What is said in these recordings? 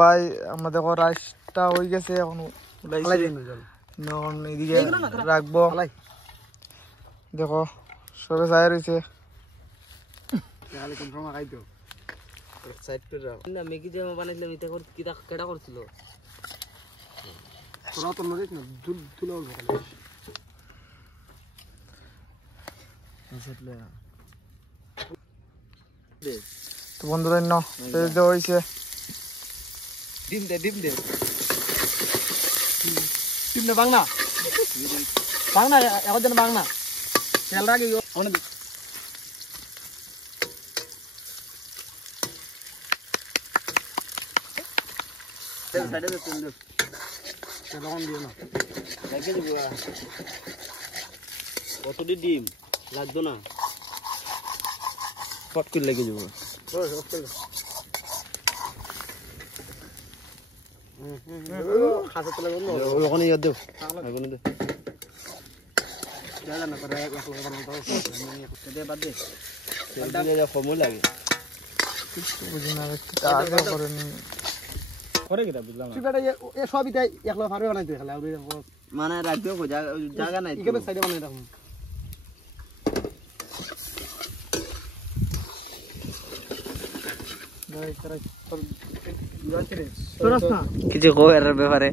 ভাই আমাদের রাইসটা হয়ে গেছে, এখন এদিকে রাখবো। দেখো সবে চাই রয়েছে। ম্যাগি যে বানাইছিলাম এটা কিটা কেটা করছিল তো বন্ধুরা হয়েছে ডিম দে বাংনা এখন যেন বাংনা খেয়াল রাখি কতটি ডিম লাগতো না, ফট করে লেগে যাবো। ওখানে ইয়াদ দেও সময় লাগে মানে রাখবে জায়গা নাই কিছু এর ব্যাপারে।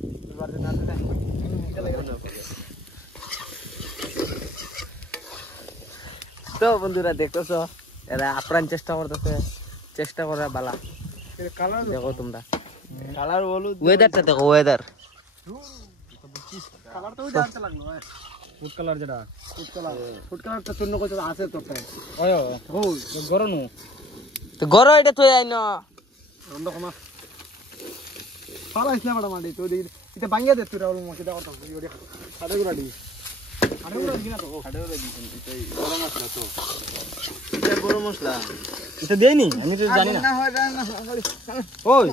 তো বন্ধুরা দেখতেছ এরা আপ্রাণ চেষ্টা করতেছে, চেষ্টা করে বালা। দেখো তোমরা কালার বলো, ওয়েদারটা দেখো, ওয়েদার ফুড কালার যেটা ফুড কালারটা চূর্ণ করতে আছে তো গরম তো গরম এটা তো যাই না রকমা ফালাইছ না ম্যাডাম আডি তো এটা ভাঙিয়া দে তুই রাউল মকিটা করতাম ইওরে আড়ে গুড়া দি আড়ে গুড়া দিনা তো আড়ে গুড়া দিছেন এটাই গরম মশলা তো এটা গরম মশলা এটা দেইনি আমি তো জানি না হয় না ওই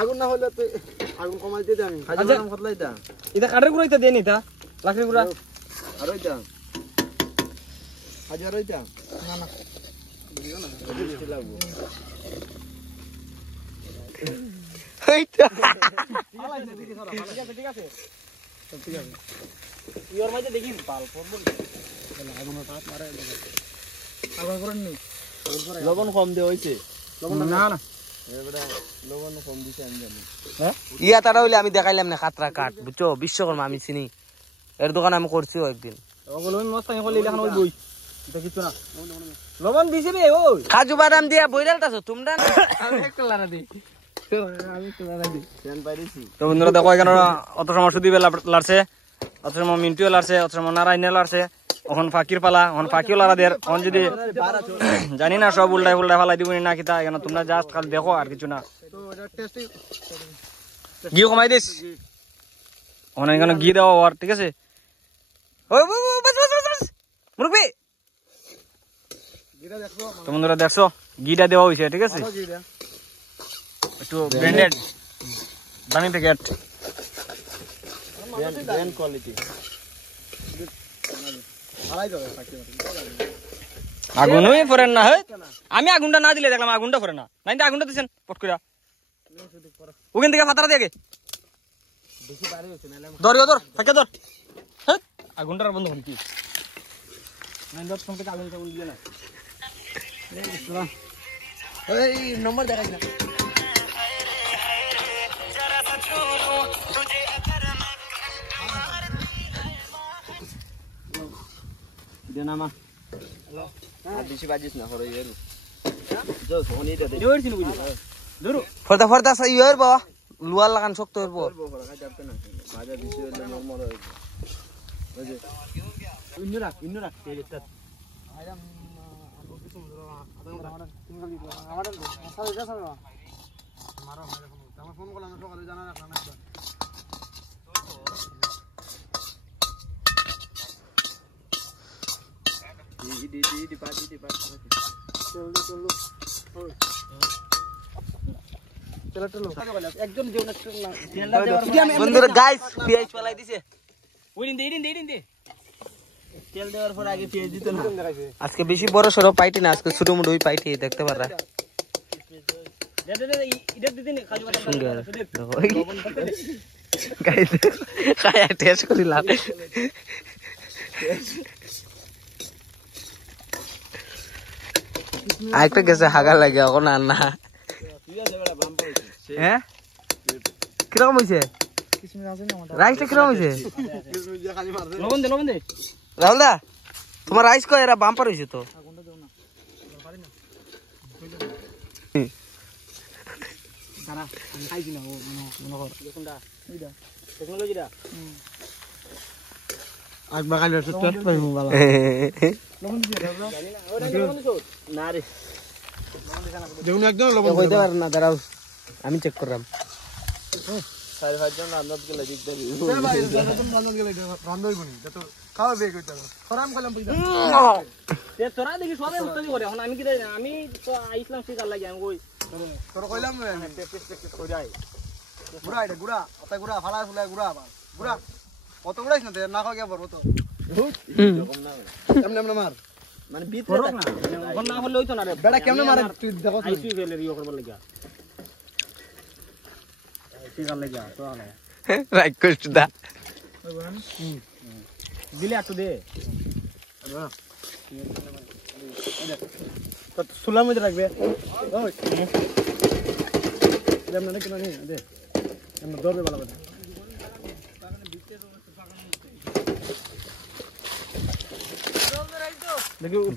আগুন না হলে তো আগুন কমাই দিতে আমি খাজা গরম কতলা এটা আড়ে গুড়া এটা দেইনি তা লাকড়ি গুড়া আর ওইটা হাজার ওইটা না না দিও না বেশি লাগবে এইটা ফালাইছে দেখি সরা ঠিক আছে ঠিক আছে ইওর মাঝে দেখি পাল পড়ব আগুনের পাত মারে আগুন করেন নি লবণ কম দে হইছে লবণ না না এবারে লবণ কম দিছে আমি জানি হ্যাঁ ইয়া তারা হইলে আমি দেখাইলাম না খাতরা কাট বুঝছো বিশ্বকর্মা আমি চিনি এর দোকান আমি করছি একদিন ওগুলো মস্ত আমি কইলে এখন ওই বই এটা কিছু না লবণ দিছি রে ওই কাজু বাদাম দিয়া বইরালতাছো তোমরা আমি একলা না দি তো বন্ধুরা দেখো এখানে অত সময় সুদীপ লাড়ছে, অত সময় মিন্টুও লাড়ছে, অত সময় নারায়ণে লাড়ছে, এখন ফাঁকির পালা, এখন ফাঁকিও লাড়াদের, এখন যদি জানি না সব উল্টায় ফুল্টায় ফালাই দিব না কিতা, এখানে তোমরা জাস্ট খালি দেখো আর কিছু না। ঘি কমাই দিস ওখানে এখানে ঘি দেওয়া আর ঠিক আছে মুরব্বি। তো বন্ধুরা দেখছো ঘিটা দেওয়া হয়েছে ঠিক আছে, একটু ব্র্যান্ডেড দামি প্যাকেট ব্র্যান্ড কোয়ালিটি। আগুনই ফরেন না হয়, আমি আগুনটা না দিলে দেখলাম আগুনটা ফরে না, নাই তো আগুনটা দিছেন পট করে ওখান থেকে ফাতারা দিয়ে ধর ধর থাকে ধর আগুনটা বন্ধ হন কি আগুন দিয়ে না এই নম্বর দেখাই না দেনামা হ্যালো বেশি বাজিস না হরে এর যো সোনি দে দে ওরছিন বুঝি ধরো ফরদা ফরদা সই এর বাবা লুয়ার লাগান শক্ত এর বল বড় যাবে না মাজা বেশি হলে নরমাল হবে ওই যে ইন্নুরা এই যেটা আইরাম আরো কিছু আমার তুমি খালি আমার সাথে যা সাথে মারো আমার ফোন করলাম সকালে জানা রাখলাম একবার বন্ধুরা গাইস পেঁয়াজ ফলাই দিছে তেল দেওয়ার পর আগে পেঁয়াজ দিতে না আজকে বেশি বড় সরো পাইটি না আজকে ছোট মোটো পাইটি দেখতে পাররা খায়া টেস্ট করিলাম আরেকটা গেছে হাগা লাগে এখন আর না হ্যাঁ কিরকম হয়েছে রাইসটা কিরকম হয়েছে রাহুল দা তোমার রাইস কয় এরা বাম্পার হয়েছে তো আমি চেক করলাম তোরা দেখি সবাই উত্তর করে এখন আমি কি আমি তো আইসলাম শিকার লাগে আমি কই তোর কইলাম গুড়া এটা গুড়া অত গুড়া ফালা ফুলা গুড়া আবার গুড়া কত গুড়াইছ না না খাওয়া পড়বো তো এমনি এমনি মার মানে ভিতরে না এখন না হলে হইতো না রে বেটা কেমনে মারে তুই দেখো আইসি ফেলে রিও করবার লাগা শিকার লাগা তো আলে রাইট কষ্ট দা দিলে একটু দে তো সুলার মধ্যে রাখবে ওই যেমন না কেন নেই দে আমরা দৌড়বে ভালো করে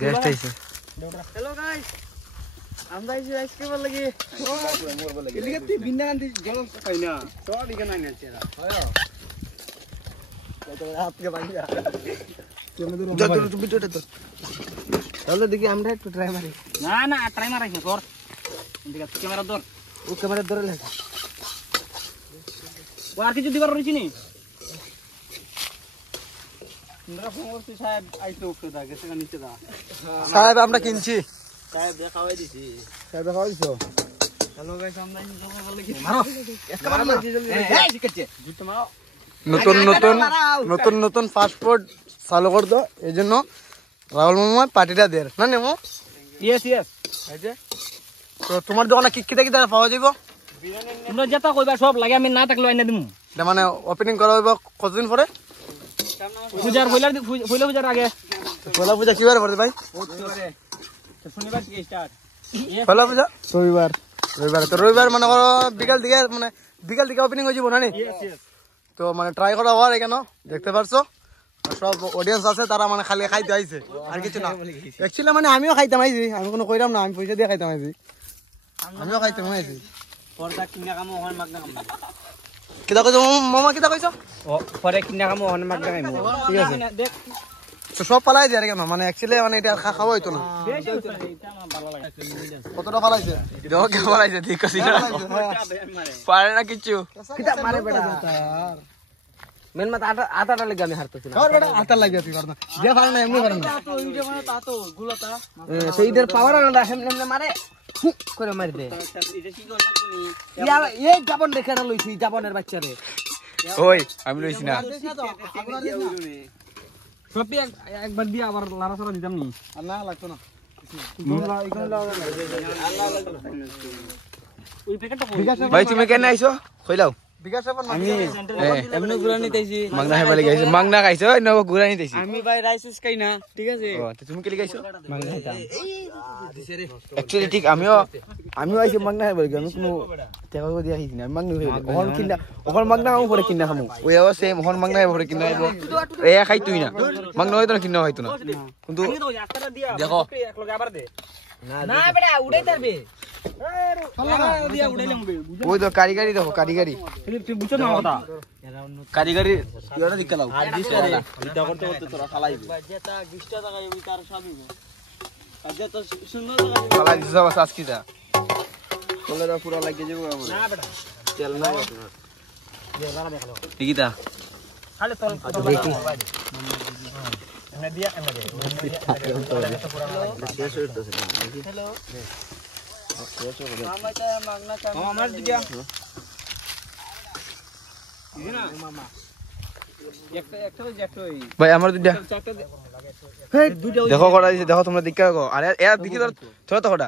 গেস্ট আইছে হ্যালো গাইস আমরা আইছি আইসক্রিম লাগি এলিগে তুই বিন্না গান জল খাই না সব দিকে না নেছে রা হয় তো হাত কে বাইয়া যত ভিডিওটা তো তাহলে দেখি আমরা একটু ট্রাই মারি না না ট্রাই মারাইছ তোর ঠিক আছে ক্যামেরা ধর ও ক্যামেরা ধরে লাগে ও আর কিছু দিবার রইছি নি ইন্দ্রা ফোনছি সাহেব আইতো ওকে দা গেছে না নিচে দা সাহেব আমরা কিনছি সাহেব দেখাওয়াই দিছি সাহেব খাওয়াইছো হ্যালো গাইস আমরা আইছি জল খাবার লাগি মারো একটা মারো না এই শিখছে জিতে মারো নতুন নতুন নতুন নতুন ফাস্ট ফুড চালু করে দাও এই জন্য রাহুল মামা পার্টিটা দের না নেমো ইয়েস ইয়েস তো তোমার দোকানে কি কি কিটা পাওয়া যাইব তোমরা যেটা কইবা সব লাগে আমি না থাকলে আইনা দিমু এটা মানে ওপেনিং করা হইব কতদিন পরে পূজার পয়লা পূজার আগে পয়লা পূজা কিবার পড়ে ভাই শনিবার থেকে স্টার্ট পয়লা পূজা রবিবার রবিবার তো রবিবার মানে করো বিকাল দিকে ওপেনিং হয়ে যাব না নি ইয়েস ইয়েস তো মানে ট্রাই করা হওয়ার কেন দেখতে পারছো আর সব অডিয়েন্স আছে তারা মানে খালি খাইতে আইছে আর কিছু না অ্যাকচুয়ালি মানে আমিও খাইতাম আইছি আমি কোনো কইরাম না আমি পয়সা দিয়ে খাইতাম আইছি আমিও খাইতাম আইছি পর্দা কিনা কাম ওখানে মাগনা কাম কিটা কইছো মামা কিটা কইছো ও পরে কিনা কাম ওখানে মাগনা কাম ঠিক আছে দেখ তো সব পালাই দিয়ে আর কেন মানে অ্যাকচুয়ালি মানে এটা খাওয়া হইতো না বেশি এটা আমার ভালো লাগে কতটা পালাইছে দেখো কে পালাইছে ঠিক আছে পারে না কিছু কিটা মারে বেটা মেন মাথা আটাটা লাগি আমি হারতেছি না বেটা আটা লাগি তুই পার না যে পারে না এমনি পারে না তো ভিডিও মানে তা তো গুলাটা সেইদের পাওয়ার না হেমনে মারে করে মারি দে এটা কি করলা তুমি এই জাপান দেখে না লইছি জাপানের বাচ্চারে ওই আমি লইছি না সবই একবার দিয়ে আবার লারা সারা দিতাম নি আর না লাগতো না ওই প্যাকেটটা ভাই তুমি কেন আইছো কইলাও বিকাশ আপন আমি এমনি গুড়া নিতেছি মাংনা খাইবা লাগি আইছো মাংনা খাইছো না গুড়া নিতেছি আমি ভাই রাইসস খাই না ঠিক আছে ও তো তুমি কি লাগি আইছো মাংনা খাইতাম অ্যাকচুয়ালি ঠিক আমিও আইছি মাংনা খাইবা লাগি আমি কোনো টাকা দিয়া খাইছি না মাংনা খাইবা ওহন কিনা ওহন মাংনা আমি পরে কিনা খামু ওই আবার সেম ওহন মাংনা খাইবা পরে কিনা খাইবো এ খাই তুই না মাংনা হইতো না কিনা হইতো না কিন্তু আমি তো যাত্রা দিয়া দেখো এক লগে আবার দে না বেটা উড়াই তারবে দিয়া উড়াইলাম ওই তো কারিগরি দেখো কারিগরি তুই বুঝছ না কথা কারিগরি ইওটা দিকলাও আর দিছরে এটা করতে করতে তোরা ফালাইবি যেটা 20 টাকা এই তার সবই আর যেটা সুন্দর টাকা ফালাই দিছ বাস আজকিটা কলেরা পুরো লাগিয়ে যাবো আমার না বেটা তেল না যে লারা দেখালো ঠিকইতা খালি তল দেখি এমনে দিয়া এমনে দে হ্যালো মামাটা মাগনা কাম আমার দিয়া দিনা মামা একটা ওই ভাই আমার দুইটা চারটা দেখো কটা দিছে দেখো তোমরা দিকা গো আরে এরা দেখি তোর ছোট তো কটা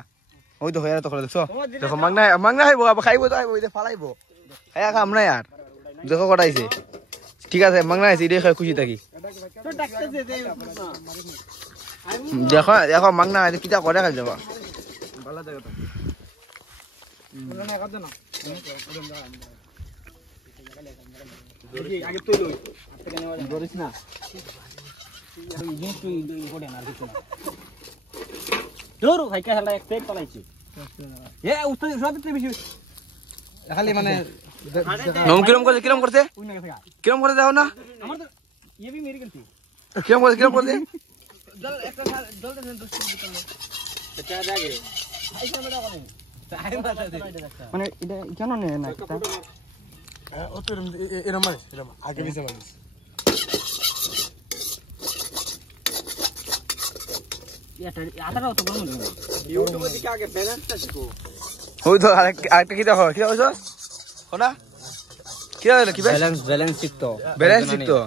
ওই দেখো এরা তো করে দেখছো দেখো মাগনা খাইবো আবার খাইবো তো খাইবো এই যে ফালাইবো খাইয়া কাম নাই আর দেখো কটাইছে ঠিক আছে মাগনা আছে এটাই খাই খুশি থাকি তো ডাকতেছে যে দেখো দেখো মাগনা আছে কিটা করে খাই যাবা ভালো জায়গা তো ওখানে একা না আগে তুই লই ধরিস না জিনিস তুই ইম্পর্টেন্ট আর কিছু না ধরো ভাই খেলা এক প্লেট পালাইছি এ উত্তর সবতে বেশি খালি মানে নম কিরম করছে ওই না গেছে কিরম করে দাও না আমার তো ये भी मेरी गलती কিরম করছে জল একটা জল দেন 10 মিনিট চলে এটা জাগে আইসা মেডা কোন টাইম আছে মানে এটা কেন নেয় না একটা ও তো এরম আগে পিছে মারিস এটা আটাটাও তো বন্ধ না ইউটিউবে দিকে আগে ব্যালেন্সটা শিখো ওই তো আরেকটা কি দেখো কি হইছো কোনা কি হইলো কি ব্যালেন্স শিখতো শিখতো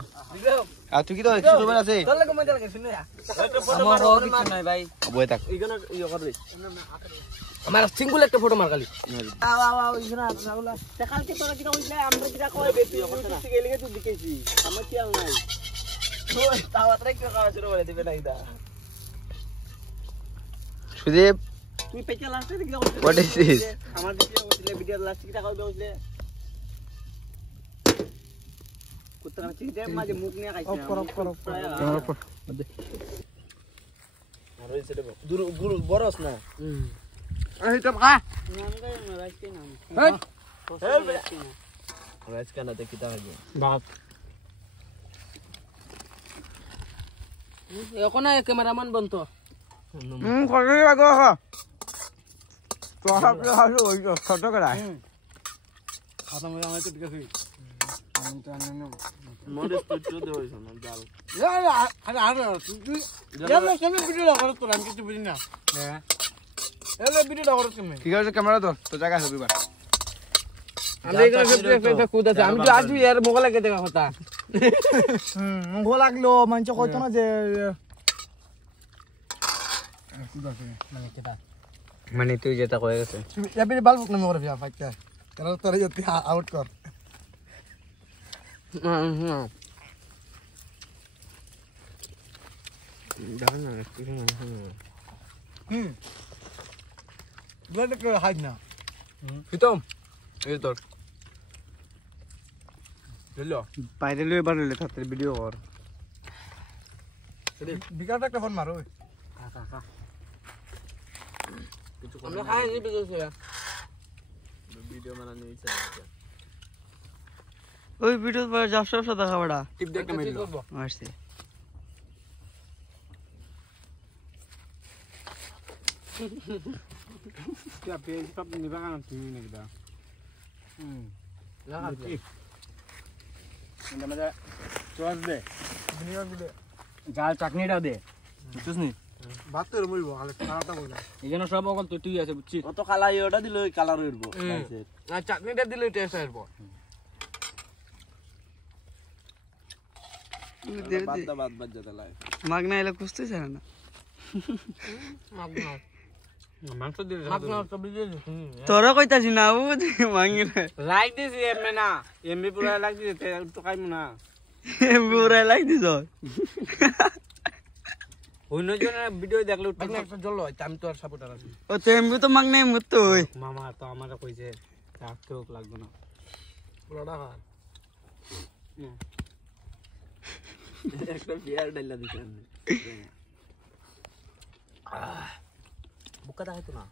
আর তুই কি তো কিছু করবে আছে চল লাগো মজা লাগে শুনে আমার আর কিছু নাই ভাই বই থাক এইখানে ইয়া করবি আমার সিঙ্গেল একটা ফটো মার খালি এইখানে রাহুল কালকে তোরা কিটা কইলে আমরা কিটা কই বেশি থেকে এলিগে তুই দিকেছি আমার কি আর নাই তো তাওয়াতরে কি খাওয়া শুরু করে দিবে না ইদা সুদীপ তুই পেচা লাস্টে দিকে কইছিস হোয়াট ইজ দিস আমার দিকে কইছিলে ভিডিও লাস্টে কিটা কইবে কইছিলে কুত্তা কাছে চিতে মাঝে মুখ নিয়ে খাইছে অফ আর এই সেটা দূর বড়স না এই তো খা নাম গায় রাইস কে নাম রাইস কানা তে কিটা হবে বাপ এখন ক্যামেরাম্যান বনতো কত লাগো খা তো আপনি হাসো ওই ছোট করে খাতা মে আমার তো ঠিক আছে মনে তো দে হইছ না ডাল আরে আরে তুই এমন কেমন ভিডিও করছ তোর আমি কিছু বুঝি না হ্যাঁ এলে ভিডিওটা করছ তুমি ঠিক আছে ক্যামেরা তো জায়গা হবে এবার আমি এখানে ফেসবুকে খুদ আছে আমি তো আজ यार মোবাইল লাগে দেখা কথা মুখ লাগলো মঞ্চ কইতো না যে মানে তুই যেটা কয়ে গেছে এবারে বাল বুক না মরে ভিয়া ফাইটা কারণ তোর যদি আউট কর ব্লাড কে হাইড না হিতম এই তোর চলো বাইরে লই এবার লইলে তাতে ভিডিও কর বিকাটা একটা ফোন মারো আমরা খাই এই ভিডিও ভিডিও বানানো হইছে ওই ভিডিও পর যাবসা দেখা বড়া টিপ দেখতে মেরিলো আসছে क्या पेज सब निभाना তুমি নাকি দা লাগা দে মানে চোয়াস দে ভিডিও দিলে জাল চাটনিটা দে বুঝছিস নি ভাত তো রইবো আলে খাওয়াটা বইলা এখানে সব অকল তুই আছে বুঝছিস কত কালা ইওটা দিলে ওই কালার হইবো আর চাটনিটা দিলে টেস্ট আসবে বাদ যেতে লাগে মাগনা এলে কুছতে চায় না মাংস দিলে মাংস সবজি দিলে তোরা কইতাছি না ও মাঙ্গিলে লাইক দিস এমএ না এমবি পুরা লাইক দিস তো খাইমু না বুড়া লাগ দিছ অন্য জনের ভিডিও দেখলে একটা জল হয় আমি তো আর সাপোর্টার আছি ও তো এমবি তো মাগনা এমবি তো ওই মামা তো আমারে কইছে রাখতেও লাগবে না পুরোটা খা একটা বিয়ার ডাইলা দিছেন বুকা দাও তো না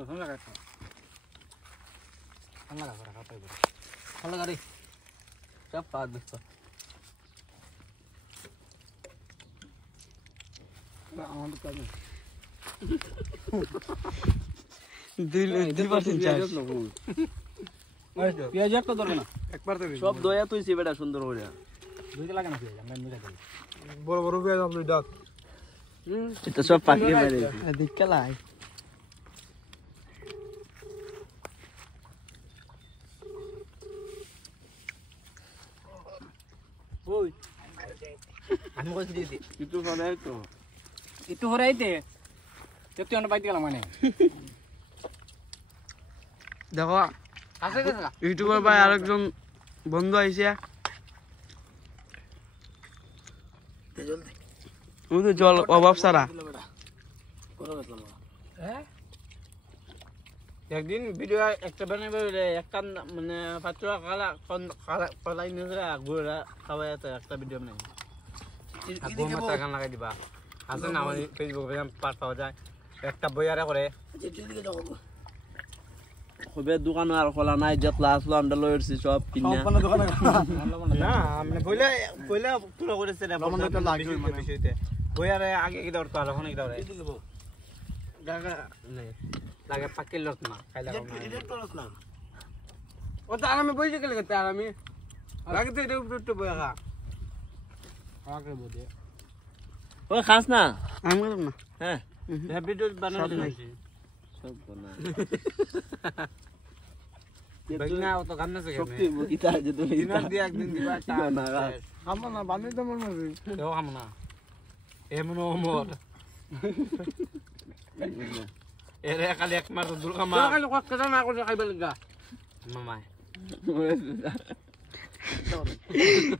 ভালো লাগা ভালো লাগা রাখা পাইবো ভালো গাড়ি সব পাদ দিছ আমাদের কাজ দুই পার্সেন্ট চার্জ পেঁয়াজ একটা দরকার না একবার তো সব দয়া তুই সিবেটা সুন্দর হইরা দুইটা লাগে না পেঁয়াজ আমরা মিলা করি বড় বড় পেঁয়াজ আপনি ডাক এটা সব পাকিয়ে মারে দেখতে লাই ওই আমি কইছি দিদি একটু ফরাইতে তুই অন্য বাইতে গেলাম মানে দেখো কাছে গেছে ইউটিউবার ভাই আরেকজন বন্ধু আইছে ও তো জল অভাব সারা একদিন ভিডিও একটা বানাবে একটা মানে পাত্র কালা কলাই নিয়ে গুড়া খাওয়াই একটা ভিডিও নাই মাথা গান লাগাই দিবা আছে না আমার ফেসবুকে পাঠ পাওয়া যায় একটা বইয়ারে করে হবে দোকান আর খোলা নাই যেতলা আসলো আমরা লইছি সব কিনা না মানে বইলে বইলে পুরো করেছে রে বিষয়তে বইয়ারে আগে কি দরতো আর এখন কি দরে গাগা নাই লাগে পাকিল লোক না খাইলা না ও তো আমি বইতে গেলে করতে আর আমি আগে তো এটা একটু বইয়া খা আগে বইতে ও খাস না আমি না হ্যাঁ ভিডিও বানাতে নাই সব বনা বেগনা ও তো গান না শিখে শক্তি বুকিতা যে তুমি দিন দিয়ে একদিন দিবা তা না আমার না বানি তো মন মরে কেউ খাম না এমনো মোর এরে খালি এক মাস দুর্গা মা খালি কথা না করে খাইবে লাগা মামা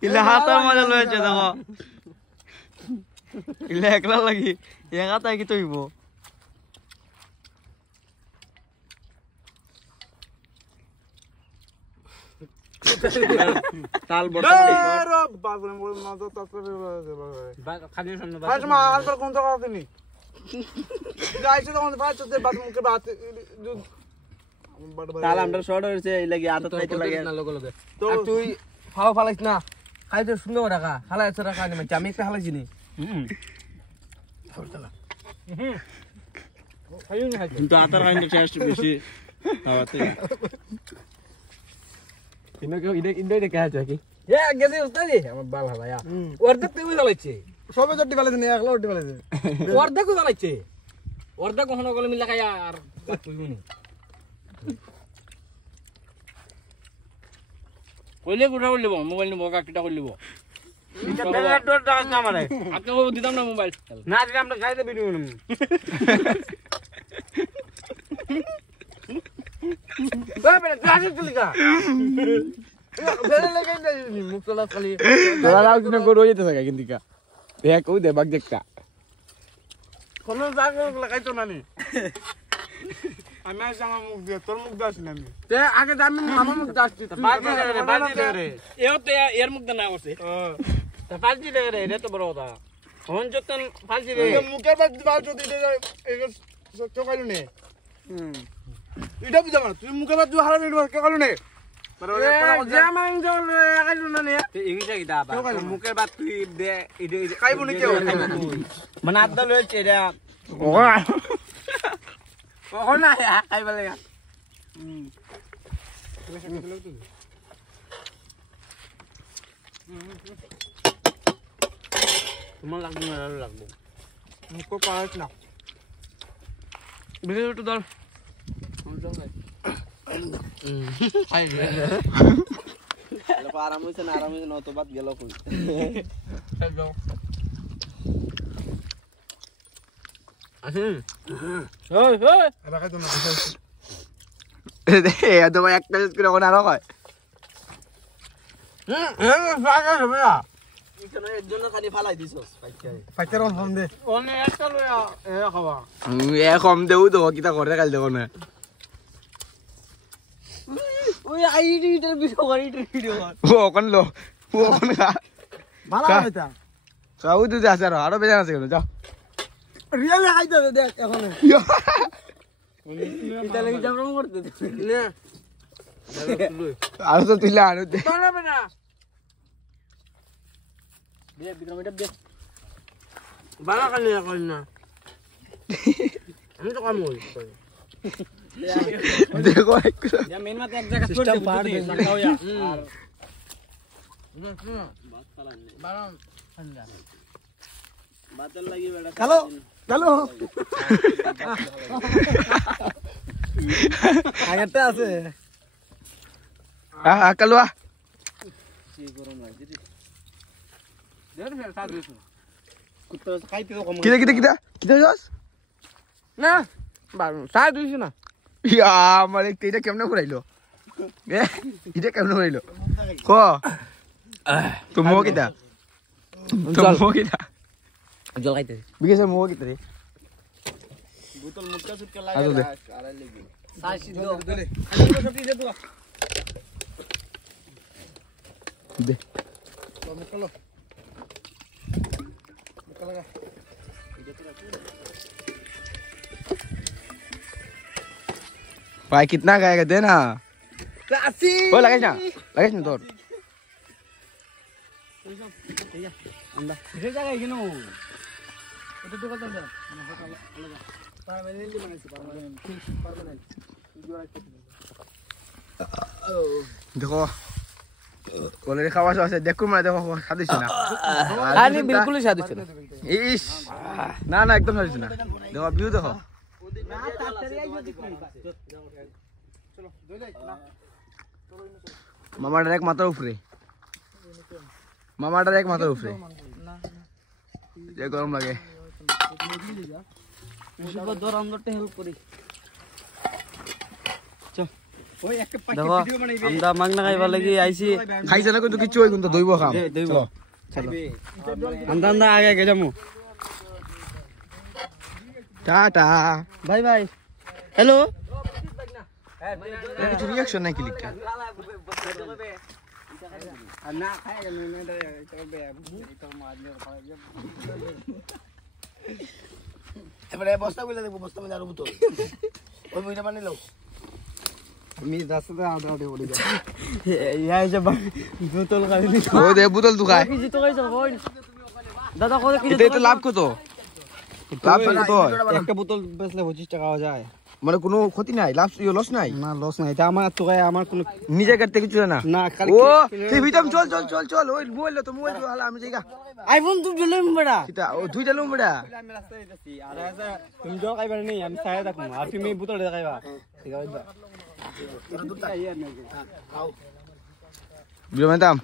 ইলে হাতার মজা লয়েছে দেখো ইলে একলা লাগি একা তাই কি তৈব তাল বর্তমানে বাবুরে মোর নজর তাছরে খালি সামনে বাস মা আলবার কোন তো কাটনি গাইছে তখন পাঁচতে বাদ মুখে বাত তাল আমরা শর্ট হইছে এই লাগি আদত নাইতে লাগে না লগে লগে তো তুই খাও ফালাইছ না খাই তো সুন্দর রাখা খালাইছ রাখা নি আমি একটা খালাইছি নি কিন্তু আতার খাইতে টেস্ট বেশি খাওয়াতে ইন্দে কে আছে কি এ গেছে উস্তাদি আমার বাল হালায়া অর্ধেক তুই চালাইছে সবে জটি ফেলেছে না একলা উঠে ফেলেছে অর্ধেক চালাইছে অর্ধেক কখনো গলে মিলা খাই আর তুইনি কইলে বুড়া কইলব মোবাইল নিব কাকিটা কইলব এটা বেলা ডর দাস না মারে আপনি ও দিতাম না মোবাইল না দিলে আমরা খাইতে ভিডিও নিব বাবা ক্লাসে চলে যা বেলা লাগাই দে মুখলা খালি তোরা রাউজ না গরু যেতে থাকে কিন্তু কা দেখ ও দে বাগ দেখতা কোন জায়গা লাগাইতো না নি আমি আইসা আমার মুখ দিয়ে তোর মুখ দাস না আমি তে আগে আমি আমার মুখ দাস দিতা বাজি রে এও তো এর মুখ দা না করছে তা ফালজি রে রে তো বড় কথা হন যতন ফালজি রে মুখে বাজ যদি এটা সত্য কইলো নে এটা বুঝা না তুই মুখে বাজ হারা রে কে কইলো নে যে আমার জল লাগাইলো না নে ইংলিশে কি দাবা মুখের বাদ তুই দে ইদে খাইবো নি কেউ মানে আদা লইছে এটা ও না খাইবা লাগা তোমার লাগবে না লাগবে মুখো পারছ না ভিডিও তো দর খাই রে আরাম হইছে না অত বাদ গেল কই চলো আসেন ওই ওই রাখাই তো না এ তো ভাই একটা করে কোন আর কয় ফাকা হবে না এখানে একজন খালি ফালাই দিছস ফাইটার অন ফোন দে ওনে একটা লয়া এ খাবা এ কম দেউ তো কিটা করে কাল দেখো না ওই আইডিটার ভিডিও ও কোন লো ও কোন খা ভালো হইতা খাও তো যাস আর আরো বেজান আছে যাও রিয়েলি খাইতে দেখ এখন এটা লাগি জামরম করতে নে আর তো তুইলা আনু দে পারবে না দে বিক্রম এটা দে বালা কানি কই না আমি তো কাম হই দেখো যা মেন মাতে এক জায়গা সিস্টেম পার দে লাগাও ইয়া আর বাত চালান নে বালা ঠান্ডা বাতল লাগি বেটা হ্যালো হ্যালো আগেতে আছে কালুয়া সি গরম লাগছে রে দেখ ফের সাথ দিছ কুত্তা খাইতে তো কম কিটা কিটা কিটা কিটা যাস না চাই দুইছো না ইয়া মানে এটা কেমনে ফুরাইলো এটা কেমনে ফুরাইলো ক তো মো কিটা জল খাইতে বিকেছে মো কিটা রে বোতল মুটকা সুটকা আদু দে। লাগা আড়াই লাগি চাই সিদ্ধ দলে সব দিয়ে দে দে মুটকা লো মুটকা লাগা भाई कितना खाएगा दे ना ক্লাসি ओ लगाइस ना तोर আমরা যে জায়গায় গেল এটা তো কথা না পার্মানেন্টলি বানাইছি পার্মানেন্ট देखो অলরেডি খাওয়া আছে দেখো মানে দেখো খাদিস না আরে বিলকুল স্বাদ হচ্ছে না ইস না না একদম খাদিস না দেখো ভিউ দেখো মামাটার এক মাথার উপরে যে গরম লাগে ধর আমদরটা হেল্প করি ওই একটা দেখো ভিডিও বানাইবে আমরা মাগনা খাইবার লাগি আইছি খাইছে না কিন্তু কিছু হই কিন্তু দইব খাম দইব খাইবে আমরা আগে আগে যামু টাটা বাই বাই হ্যালো কিছু রিঅ্যাকশন নাই কি লিখা না খাই গেল না এটা এটা মারলে এবারে বস্তা কইলা দেব বস্তা মধ্যে আর বোতল ওই বইটা বানাই লও আমি রাস্তাতে আউট হয়ে যা ইয়াই যে বোতল খাই ও দে বোতল তু খায় কি জিতো খাইছো বোন দাদা কত কি এটা লাভ কত লাভ কত একটা বোতল বেচলে 25 টাকা হয়ে যায় মানে কোনো ক্ষতি নাই লাভ লস নাই না লস নাই এটা আমার তো আমার কোনো নিজে কাটতে কিছু না না খালি ও তুই ভিতম চল ওই মোবাইল তো মোবাইল তো হালা আমি যাইগা আইফোন তুই দিলেম বড়া কিটা ও দুইটা লুম বড়া আমি রাস্তায় যাচ্ছি আর আচ্ছা তুমি জল খাইবার নেই আমি চাই থাকুম আর তুমি বোতল খাইবা ঠিক আছে বিরমেতাম